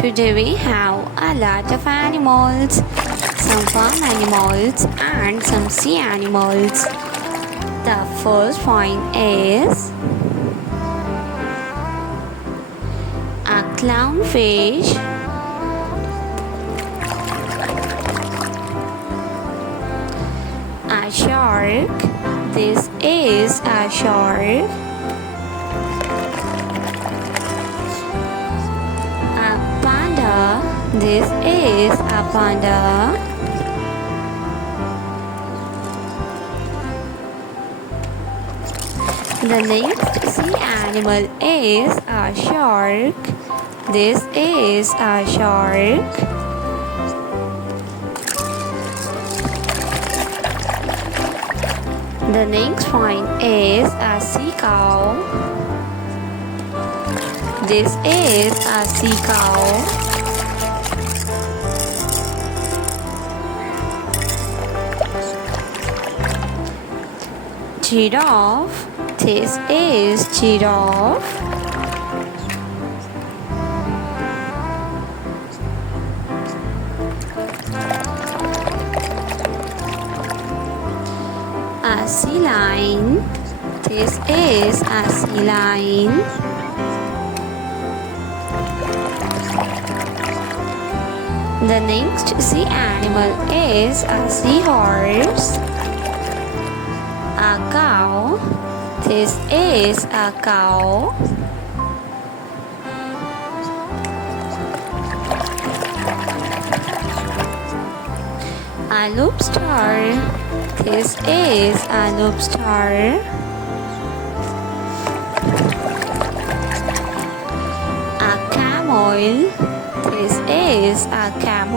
Today we have a lot of animals, some farm animals and some sea animals. The first point is a clownfish, a shark. This is a shark. A panda. This is a panda. The next sea animal is a shark. This is a shark. The next point is a sea cow. This is a sea cow. Giraffe. This is giraffe. A sea lion. This is a sea lion. The next sea animal is a seahorse. A cow. This is a cow. A lobster. This is a lobster. A camel. This is a camel.